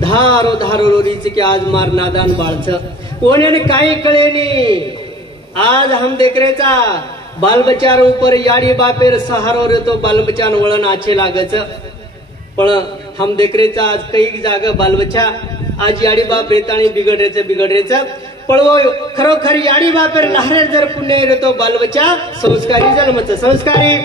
धारो धारो रोरीच की आज मार नादान बाळच कोणे काही कळेनी आज हम देखरेचा बाल बचार ऊपर याडी बापेर सहारो रे तो बाल बचान वळण आछे लागच पण हम देखरेचा आज काही जाग बाल बचा आज याडी बाप रेताणी बिघडरेच पळवो खरोखर याडी बापेर लहरे जर पुण्य रे तो बाल बचा संस्कारी जन्मच संस्कारी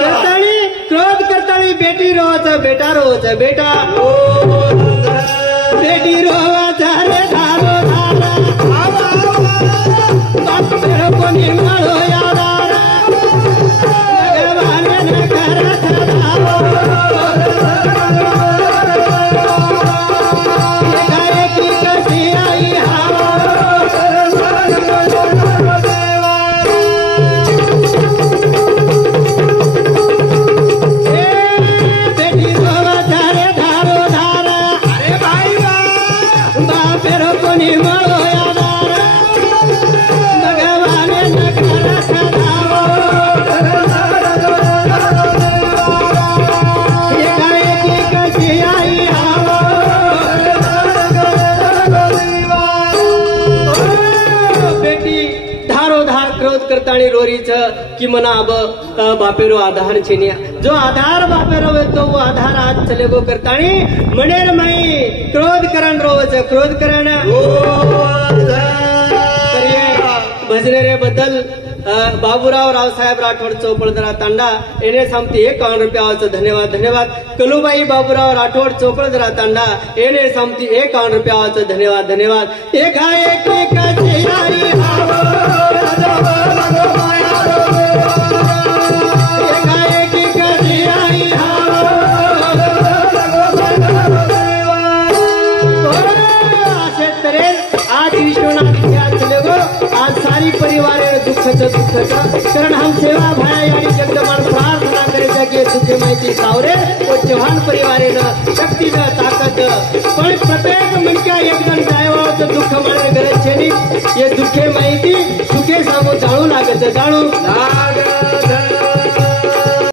करताणी क्रोध करताणी बेटी रोच बेटा रोच बेटा बेटी रोच रे धारो धारा बाप मेरे कोणी मारो यारा भगवान ने करत धारो गाय की कसी आई हारो बेटी रोच रे धारो धारा अरे भाई बाप मेरे कोणी मारो यारा करताणी रोरीच की मना अब बापेरो आधार छेनिया जो आधार बापेरो तो वो आधार आज चले गो करताणी मनेर मई क्रोध करण रोज क्रोध करण भजने रे बदल बाबूराव रावसाहेब राठोड चौपळदरा तांडा एने सामती 51 रुपयाचं धन्यवाद धन्यवाद कलुबाई बाबूराव राठोड चौपळदरा तांडा एने सामती 51 रुपयाचं धन्यवाद धन्यवाद एका एकाची आई आज सारी परिवार दुःखच कारण हम सेवा भाया यानी जगदमान प्रार्थना करायचा की दुःखे माहिती सावरे व चव्हाण परिवारेनं शक्तीनं ताकद पण प्रत्येक मिनक्या एकदम जायवाचं दुःख मानणे गरज छे ये दुःखे माहिती सुखे सांगू जाणू लागत जाणू